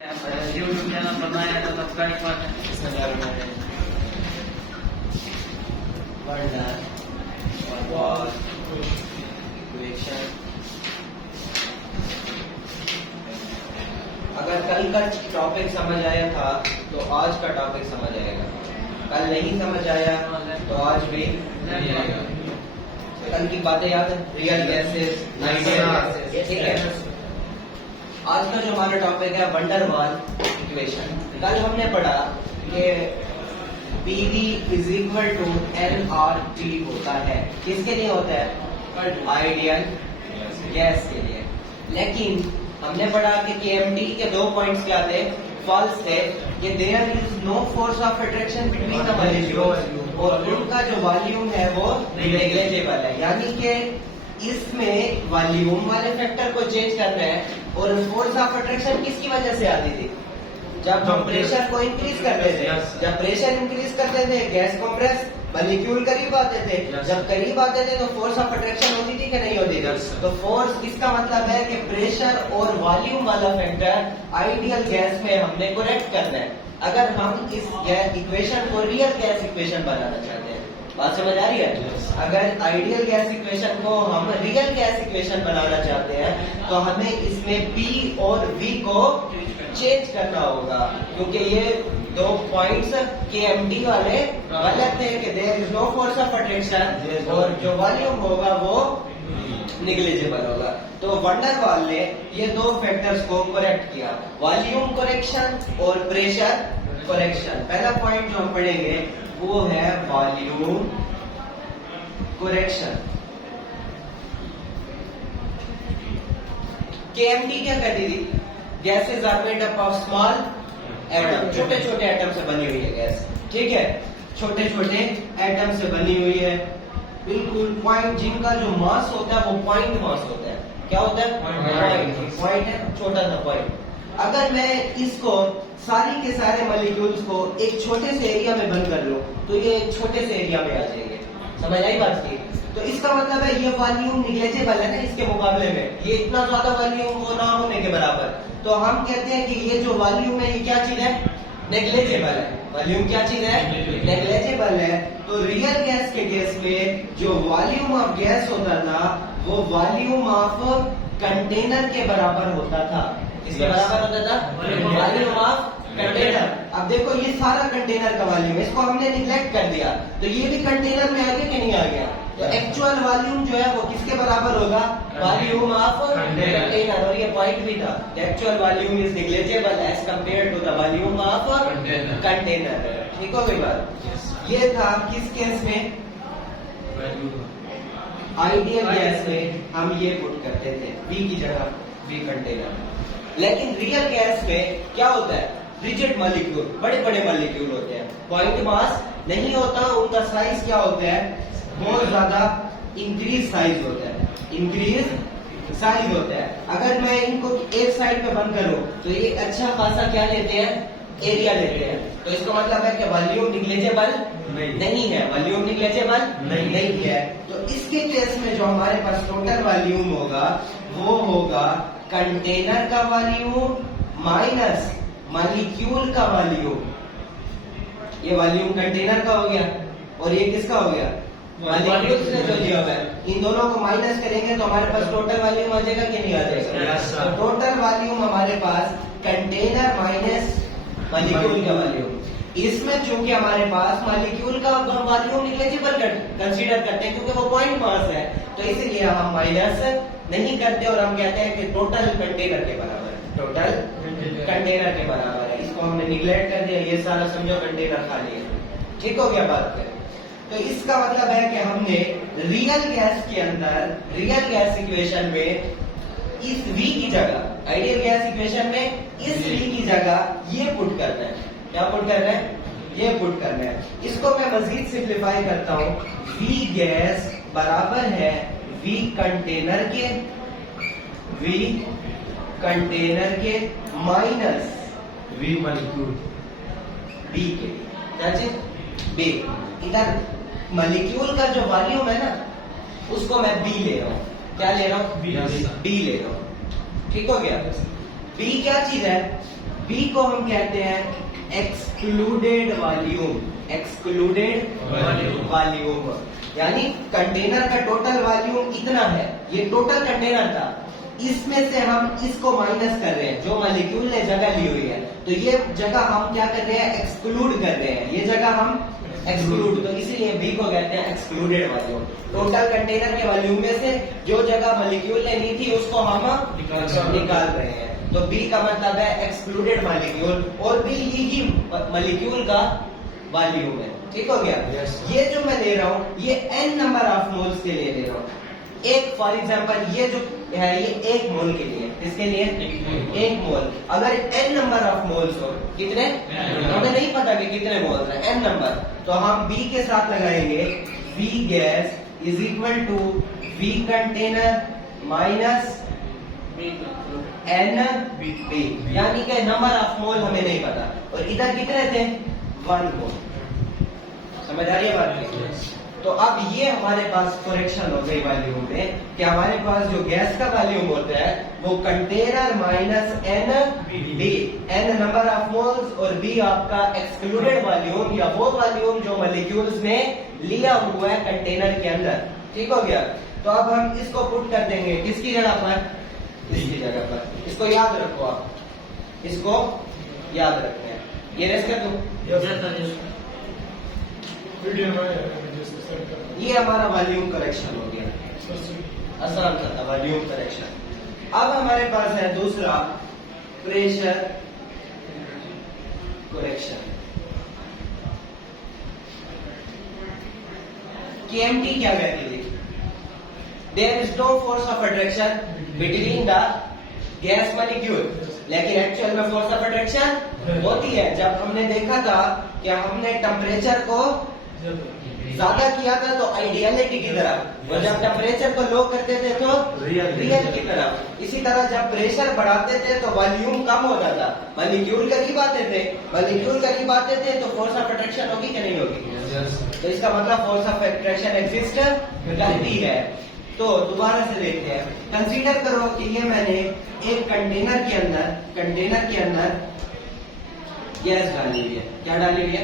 YouTube channel बनाया तो subscribe करें। अगर कल का टॉपिक समझ आया था तो आज का टॉपिक समझ आएगा। कल नहीं समझ आया तो आज भी नहीं आएगा। कल की बातें याद है? रियल गैसेस, आइडियल गैसेस, ठीक है। आज का जो हमारा टॉपिक है वंडर वाल इक्वेशन। कल हमने पढ़ा कि PV is equal to nRT होता है। किसके लिए होता है? आइडियल गैस के लिए। लेकिन हमने पढ़ा कि KMT के दो पॉइंट्स क्या थे? फॉल्स थे कि there is no force of attraction between the molecules और उनका जो वॉल्यूम है वो नेग्लिजिबल है। यानी कि इसमें वॉल्यूम वाले फैक्टर को चेंज करना है। और फोर्स ऑफ अट्रैक्शन किसकी वजह से आती थी? जब हम प्रेशर को इंक्रीज करते थे। जब प्रेशर इंक्रीज करते थे गैस कंप्रेस, मॉलिक्यूल करीब आते थे। जब करीब आते थे तो फोर्स ऑफ अट्रैक्शन होती थी कि नहीं होती थी? तो फोर्स इसका मतलब है कि प्रेशर और वॉल्यूम वाला फैक्टर आइडियल गैस में हमने करेक्ट करना है। अगर हम इस इक्वेशन को रियल गैस इक्वेशन बनाना चाहते हैं, बात समझ आ रही है? अगर आइडियल गैस इक्वेशन को हम रियल गैस इक्वेशन बनाना चाहते हैं तो हमें इसमें P और V को चेंज करना होगा, क्योंकि ये दो पॉइंट्स KMT वाले गलत थे कि there is no force of attraction और जो वॉल्यूम होगा वो निग्लिजिबल होगा। तो वंडर वाल ने ये दो फैक्टर्स को करेक्ट किया, वॉल्यूम करेक्शन और प्रेशर करेक्शन। पहला पॉइंट जो हम पढ़ेंगे वो है वॉल्यूम करेक्शन। KMT क्या कहती थी? Gases are made up of small atom, छोटे छोटे एटम से बनी हुई है गैस, ठीक है। छोटे छोटे एटम से बनी हुई है, बिल्कुल पॉइंट, जिनका जो मास होता है वो पॉइंट मास होता है। क्या होता है? पॉइंट है, छोटा सा पॉइंट। अगर मैं इसको सारी के सारे मॉलिक्यूल्स को एक छोटे से एरिया में बंद कर लूं तो ये एक छोटे से एरिया में आ जाएंगे। समझ आई बात की? तो इसका मतलब है ये वॉल्यूम निग्लिजिबल है ना इसके मुकाबले में, ये इतना ज्यादा वॉल्यूम वो ना होने के बराबर। तो हम कहते हैं कि ये जो वॉल्यूम है ये क्या चीज है? नेग्लिजिबल है। वॉल्यूम क्या चीज है? नेग्लिजिबल है। तो रियल गैस के केस में जो वॉल्यूम ऑफ गैस होता था वो वॉल्यूम ऑफ कंटेनर के बराबर होता था। किसके बराबर होता था? Volume of container. अब देखो ये सारा कंटेनर का वॉल्यूम, इसको हमने निग्लेक्ट कर दिया तो ये भी कंटेनर में आ गया कि नहीं आ गया? तो एक्चुअल वॉल्यूम जो है वो किसके बराबर होगा? Volume of container. और ये पॉइंट भी था, actual volume is negligible as compare to the volume of container. ठीक हो गई बात? ये था किस केस में? आइडियल गैस में हम ये पुट करते थे V की जगह V कंटेनर। लेकिन रियल गैस में क्या होता है? रिजिड मॉलिक्यूल, बड़े बड़े मॉलिक्यूल होते हैं, पॉइंट मास नहीं होता, उनका साइज क्या होता है? बहुत ज्यादा इंक्रीज साइज होता है, इंक्रीज साइज होता है। अगर मैं इनको एक साइड पे बंद करूं तो ये अच्छा खासा क्या लेते हैं? एरिया लेते हैं। तो इसका मतलब है कि वॉल्यूम निग्लिजिबल नहीं है, वॉल्यूम निग्लिजिबल नहीं है। तो इसके केस में जो हमारे पास टोटल वॉल्यूम होगा वो होगा कंटेनर का वॉल्यूम माइनस मॉलिक्यूल का वॉल्यूम। ये वॉल्यूम कंटेनर का हो गया और ये किसका हो गया? मॉलिक्यूल से जो दिया हुआ है। इन दोनों को माइनस करेंगे तो हमारे पास टोटल वॉल्यूम आ जाएगा कि नहीं आ जाएगा? तो टोटल वॉल्यूम हमारे पास कंटेनर माइनस मॉलिक्यूल का वॉल्यूम। इसमें चूंकि हमारे पास मॉलिक्यूल का वॉल्यूम निग्लिजिबल कंसीडर करते हैं क्योंकि वो पॉइंट मास है, तो इसीलिए हम माइनस नहीं करते और हम कहते हैं कि टोटल कंटेनर के बराबर है, टोटल कंटेनर के बराबर है। इसको हमने निग्लेक्ट कर दिया, ये सारा समझो कंटेनर खाली है। ठीक हो गया बात? तो इसका मतलब है कि हमने रियल गैस के अंदर, रियल गैस इक्वेशन में इस V की जगह, आइडियल गैस इक्वेशन में इस V की जगह ये पुट करना है। क्या पुट करना है? ये पुट करना है। इसको मैं मजीद सिंप्लीफाई करता हूं। V गैस बराबर है V कंटेनर के माइनस V मॉलिक्यूल B के। क्या चीज? B। इधर मॉलिक्यूल का जो वॉल्यूम है ना उसको मैं B ले रहा हूँ। क्या ले रहा हूँ? B ले रहा हूँ। ठीक हो गया? B क्या चीज है? बी को हम कहते हैं एक्सक्लूडेड वॉल्यूम, एक्सक्लूडेड वॉल्यूम यानी कंटेनर का टोटल वॉल्यूम इतना है, ये टोटल कंटेनर था, इसमें से हम इसको माइनस कर रहे हैं, जो मॉलिक्यूल ने जगह ली हुई है, तो ये जगह हम क्या कर रहे हैं, एक्सक्लूड कर रहे हैं, ये जगह हम एक्सक्लूड, तो इसीलिए बी को कहते हैं एक्सक्लूडेड वॉल्यूम। टोटल कंटेनर के वॉल्यूम में से जो जगह मॉलिक्यूल ने ली थी उसको हम निकाल रहे हैं, तो बी का मतलब है एक्सक्लूडेड मॉलिक्यूल, और बी ही मॉलिक्यूल का वॉल्यूम है। ठीक हो गया? ये जो मैं ले रहा हूँ ये n नंबर ऑफ मोल्स के लिए ले रहा हूँ। एक फॉर एग्जांपल ये जो है ये 1 मोल के लिए, इसके लिए 1 मोल, अगर n नंबर ऑफ मोल्स हो, कितने हमें नहीं पता कि कितने मोल्स हैं, n नंबर, तो हम b के साथ लगाएंगे v gas is equal to v container minus n b, यानी कि नंबर ऑफ मोल हमें नहीं पता, और इधर कितने थे 1 मोल। समझ आ रही है बात की? तो अब ये हमारे पास करेक्शन हो गई वॉल्यूम में कि हमारे पास जो गैस का वॉल्यूम होता है वो container minus N B, N number of moles और बी आपका एक्सक्लूडेड वॉल्यूम या वो वॉल्यूम जो मॉलिक्यूल्स ने लिया हुआ है कंटेनर के अंदर। ठीक हो गया? तो अब हम इसको पुट कर देंगे किसकी जगह पर, इसकी जगह पर। इसको याद रखो, आप इसको याद रखना है, ये रेस कर दूं, ये हमारा वॉल्यूम करेक्शन हो गया, आसान सा था वॉल्यूम करेक्शन। अब हमारे पास है दूसरा प्रेशर करेक्शन। केएमटी क्या कहती थी? There is no force of attraction between the gas molecule, लेकिन एक्चुअल में फोर्स ऑफ अट्रैक्शन होती है। जब हमने देखा था कि हमने टेम्परेचर को ज्यादा किया था तो आइडियलिटी की तरफ, और जब टेम्परेचर को लो करते थे तो रियल की तरफ। इसी तरह जब प्रेशर बढ़ाते थे तो वॉल्यूम कम होता था, मॉलिक्यूल करीब आते थे, मॉलिक्यूल करीब आते थे तो फोर्स ऑफ अट्रैक्शन होगी कि नहीं होगी? तो इसका मतलब फोर्स ऑफ अट्रैक्शन एग्जिस्ट करती है। तो दोबारा से देखते हैं, कंसीडर करो कि ये मैंने एक कंटेनर के अंदर गैस डाली हुई है। क्या डाली हुई है?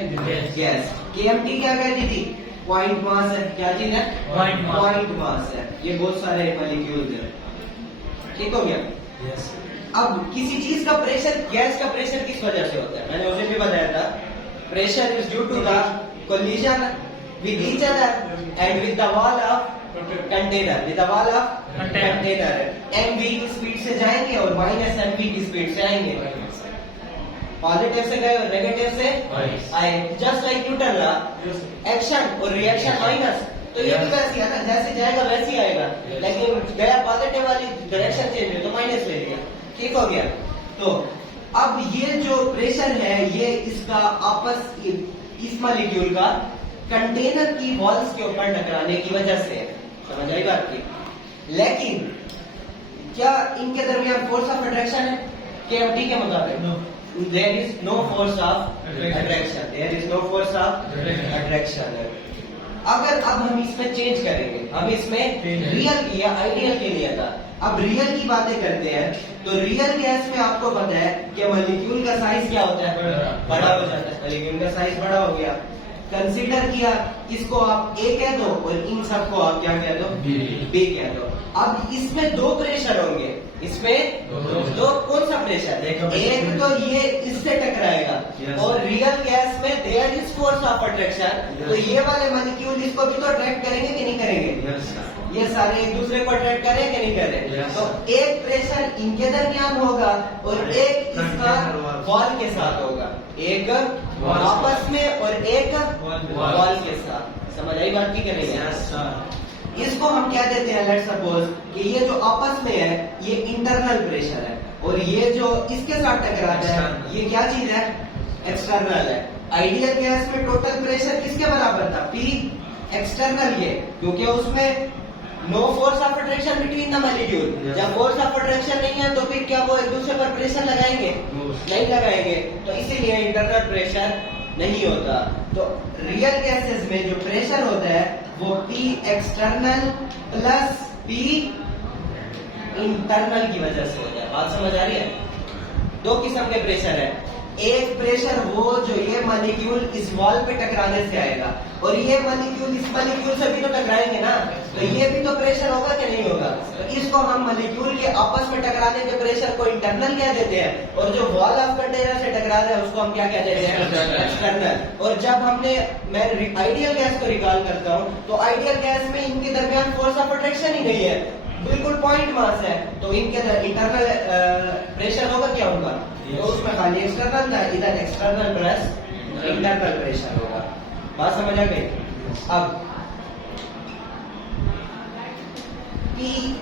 गैस। केएमटी क्या कहती थी? पॉइंट मास है। क्या चीज है? पॉइंट मास है। ये बहुत सारे मॉलिक्यूल्स हैं। ठीक हो गया? अब किसी चीज का प्रेशर, गैस का प्रेशर किस वजह से होता है? मैंने उसे भी बताया था, pressure is due to the collision with each other and with the wall of container, with the wall of container. mv की स्पीड से जाएंगे और माइनस mv की स्पीड से आएंगे, पॉजिटिव से गए और नेगेटिव से आए, just like Newton law, action और रिएक्शन माइनस। तो ये भी वैसे है ना, जैसे जाएगा वैसे ही आएगा, लेकिन गया पॉजिटिव वाली डायरेक्शन चेंज हुई तो माइनस ले लिया। ठीक हो गया? तो अब ये जो प्रेशर है ये इसका आपस इस मॉलिक्यूल का कंटेनर की वॉल्स के ऊपर टकराने की वजह से है। समझ आई बात की? लेकिन क्या इनके दरमियान फोर्स ऑफ अट्रैक्शन है? केएमटी के मुताबिक there is no force of attraction, there is no force of attraction। अगर अब हम इसमें चेंज करेंगे, हम इसमें रियल या आइडियल के लिए था, अब रियल की बातें करते हैं, तो रियल गैस में आपको पता है कि मॉलिक्यूल का साइज क्या होता है? बड़ा हो जाता है। मॉलिक्यूल का साइज बड़ा हो गया, कंसीडर किया, इसको आप A कह दो और इन सबको आप क्या कह दो? B कह दो। अब इसमें 2 प्रेशर होंगे, इसमें दो कौन सा प्रेशर? एक तो ये इससे टकराएगा, और रियल गैस में there is force of attraction, तो ये वाले मॉलिक्यूल इसको भी तो अट्रैक्ट करेंगे कि नहीं करेंगे? ये सारे एक दूसरे को अट्रैक्ट करें कि नहीं करें? तो एक प्रेशर इनके दरमियान होगा और एक इसका वॉल के साथ होगा, एक आपस में और एक वॉल के साथ। समझ आई बात की करेंगे? इसको हम क्या देते हैं, लेट्स सपोज कि ये जो आपस में है ये इंटरनल प्रेशर है, और ये जो इसके साथ टकराता है ये क्या चीज है? एक्सटर्नल है। आइडियल गैस में टोटल प्रेशर किसके बराबर था? P एक्सटर्नल के, क्योंकि उसमें no force of attraction between the molecule. जब फोर्स ऑफ अट्रैक्शन नहीं है तो फिर क्या वो एक दूसरे पर प्रेशर लगाएंगे? नहीं लगाएंगे, तो इसीलिए इंटरनल प्रेशर नहीं होता। तो रियल गैसेस में जो प्रेशर होता है वो P external plus P internal की वजह से होता है। बात समझ आ रही है? दो किस्म के प्रेशर है। एक प्रेशर वो जो ये मॉलिक्यूल इस वॉल पे टकराने से आएगा, और ये मॉलिक्यूल इस मॉलिक्यूल से भी तो टकराएंगे ना, तो ये भी तो प्रेशर होगा कि नहीं होगा। तो इसको हम मॉलिक्यूल के आपस में टकराने के प्रेशर को इंटरनल कह देते हैं, और जो वॉल ऑफ कंटेनर से टकरा रहा है उसको हम क्या कहते हैं, एक्सटर्नल। और जब मैं आइडियल गैस को रिकॉल करता हूँ, तो आइडियल गैस में इनके दरमियान फोर्स ऑफ अट्रैक्शन ही नहीं है, बिल्कुल पॉइंट मास है, तो इनके इंटरनल प्रेशर होगा क्या होगा, तो उसमें खाली एक्सटर्नल था, इधर एक्सटर्नल प्लस इंटरनल प्रेशर होगा। बात समझ आ गई। अब P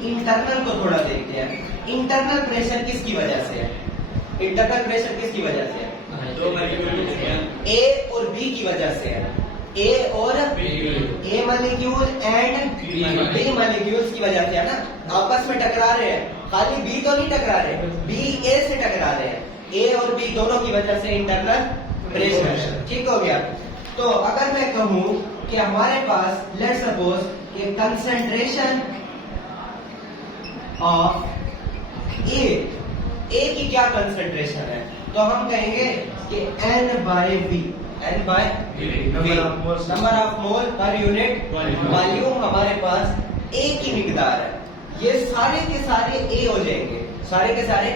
इंटरनल को थोड़ा देखते हैं। इंटरनल प्रेशर किसकी वजह से है, इंटरनल प्रेशर किसकी वजह से है, A और B की वजह से है। A और A molecule and B molecules की वजह से है ना, आपस में टकरा रहे हैं। खाली B तो नहीं टकरा रहे, B A से टकरा रहे हैं। A और B दोनों की वजह से इंटरनल प्रेशर, ठीक हो गया। तो अगर मैं कहूं कि हमारे पास लेट्स सपोज कि कंसंट्रेशन ऑफ A की क्या कंसंट्रेशन है, तो हम कहेंगे कि N/V, number of mole per unit volume हमारे पास A की मिकदार है। ये सारे के सारे A हो जाएंगे, सारे के सारे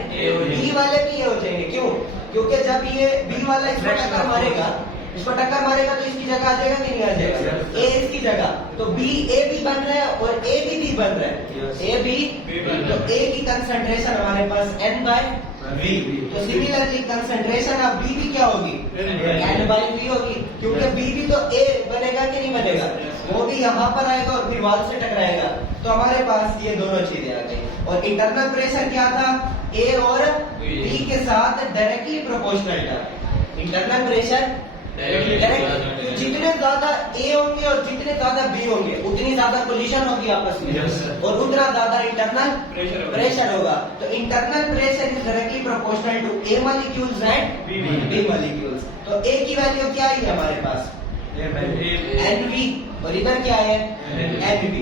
B वाले भी A हो जाएंगे। क्यों? क्योंकि जब ये B वाला इसको टक्कर मारेगा तो इसकी जगह आ जाएगा कि नहीं आ जाएगा, A इसकी जगह, तो B A भी बन रहा है और A भी B बन रहा है, A B, तो A की कंसंट्रेशन हमारे पास N/V, तो सिमिलरली कंसंट्रेशन ऑफ B भी क्या होगी, N/V होगी, क्योंकि B भी तो A बनेगा कि नहीं बनेगा, वो भी यहाँ पर आएगा और फिर वॉल से टकराएगा। तो हमारे पास ये दोनों चीजें आ गई। और इंटरनल प्रेशर क्या था, A और B के साथ डायरेक्टली प्रोपोर्शनल था। इंटरनल प्रेशर डायरेक्ट, जितने ज्यादा A होंगे और जितने ज्यादा B होंगे उतनी ज्यादा कोलिशन होगी आपस में, और उतना ज्यादा इंटरनल प्रेशर होगा। तो internal pressure is directly proportional to A molecules and B molecules. तो A की वैल्यू क्या है हमारे पास, NV, और इधर क्या है, NV।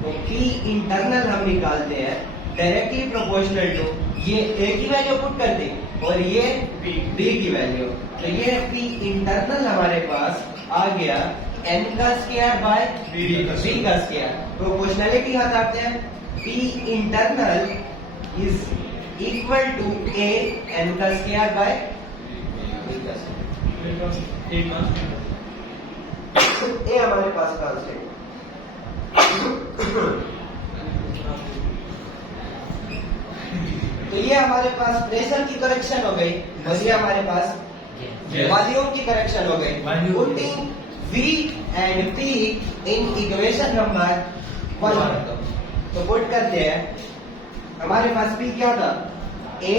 तो P इंटरनल हम निकालते हैं डायरेक्टली प्रोपोर्शनल टू, ये A की वैल्यू पुट कर दी और ये B की वैल्यू, तो ये P इंटरनल हमारे पास आ गया N का स्क्वायर बाय B का स्क्वायर। प्रोपोर्शनलिटी हटाते हैं, P internal is equal to A N का स्क्वायर बाय B का स्क्वायर। A हमारे पास कांस्टेंट, तो ये हमारे पास प्रेशर की करेक्शन हो गई, और ये हमारे पास वॉल्यूम की करेक्शन हो गई। Putting V and P in equation number 1, तो पुट करते हैं। हमारे पास P क्या था, A,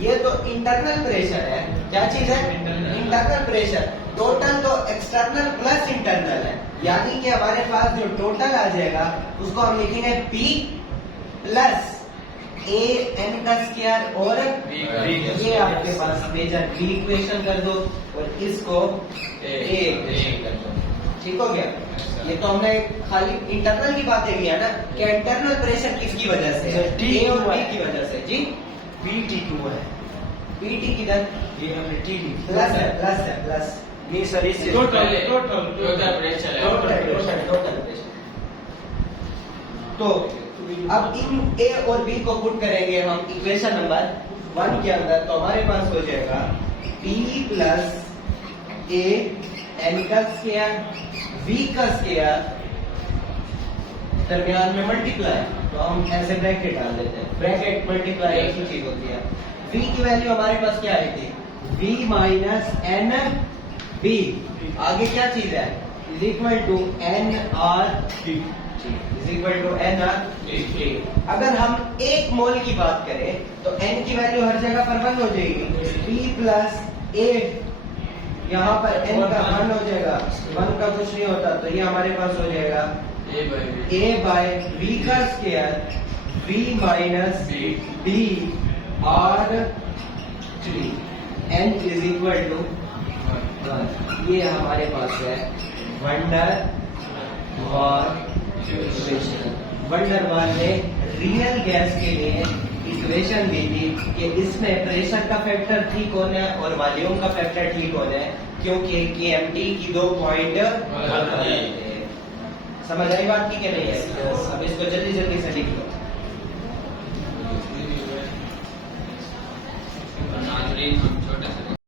ये तो इंटरनल प्रेशर है, क्या चीज है, इंटरनल प्रेशर। टोटल तो एक्सटर्नल प्लस इंटरनल है, यानी कि हमारे पास जो टोटल आ जाएगा उसको हम लिखेंगे P प्लस A N का स्क्वायर, और ये आपके पास मेजर B इक्वेशन कर दो और इसको A इक्वेशन कर दो, ठीक हो गया। ये तो हमने खाली इंटरनल की बातें की है ना, कि इंटरनल प्रेशर किसकी वजह से है, A और B की वजह से। जी PT2 है, PT किधर, ये हमने T प्लस है, प्लस नहीं सर, इससे टोटल प्रेशर है, टोटल प्रेशर। तो अब इन A और B को पुट करेंगे हम इक्वेशन नंबर 1 के अंदर, तो हमारे पास हो जाएगा P प्लस A N का स्क्वायर V का स्क्वायर दरमियान में मल्टीप्लाई, तो हम ऐसे ब्रैकेट डाल देते हैं, ब्रैकेट मल्टीप्लाई एक ही चीज होती है। V की वैल्यू हमारे पास क्या आई थी, V माइनस एन बी, आगे क्या चीज है, is equal to N R T, is equal to N R T. अगर हम एक मोल की बात करें तो n की वैल्यू हर जगह पर 1 हो जाएगी, P प्लस A, यहाँ पर n का 1 हो जाएगा, 1 का कुछ नहीं होता, तो ये हमारे पास हो जाएगा A बाय V का square V minus D R T, n is equal to 1। ये हमारे पास है वंडर और वन डर वाल ने रियल गैस के लिए इक्वेशन दी थी कि इसमें प्रेशर का फैक्टर ठीक होना है और वॉल्यूम का फैक्टर ठीक होना है, क्योंकि KMT की 2 पॉइंट समझ आई बात की कि नहीं है? अब इसको जल्दी जल्दी से लिख लो। नाजरीन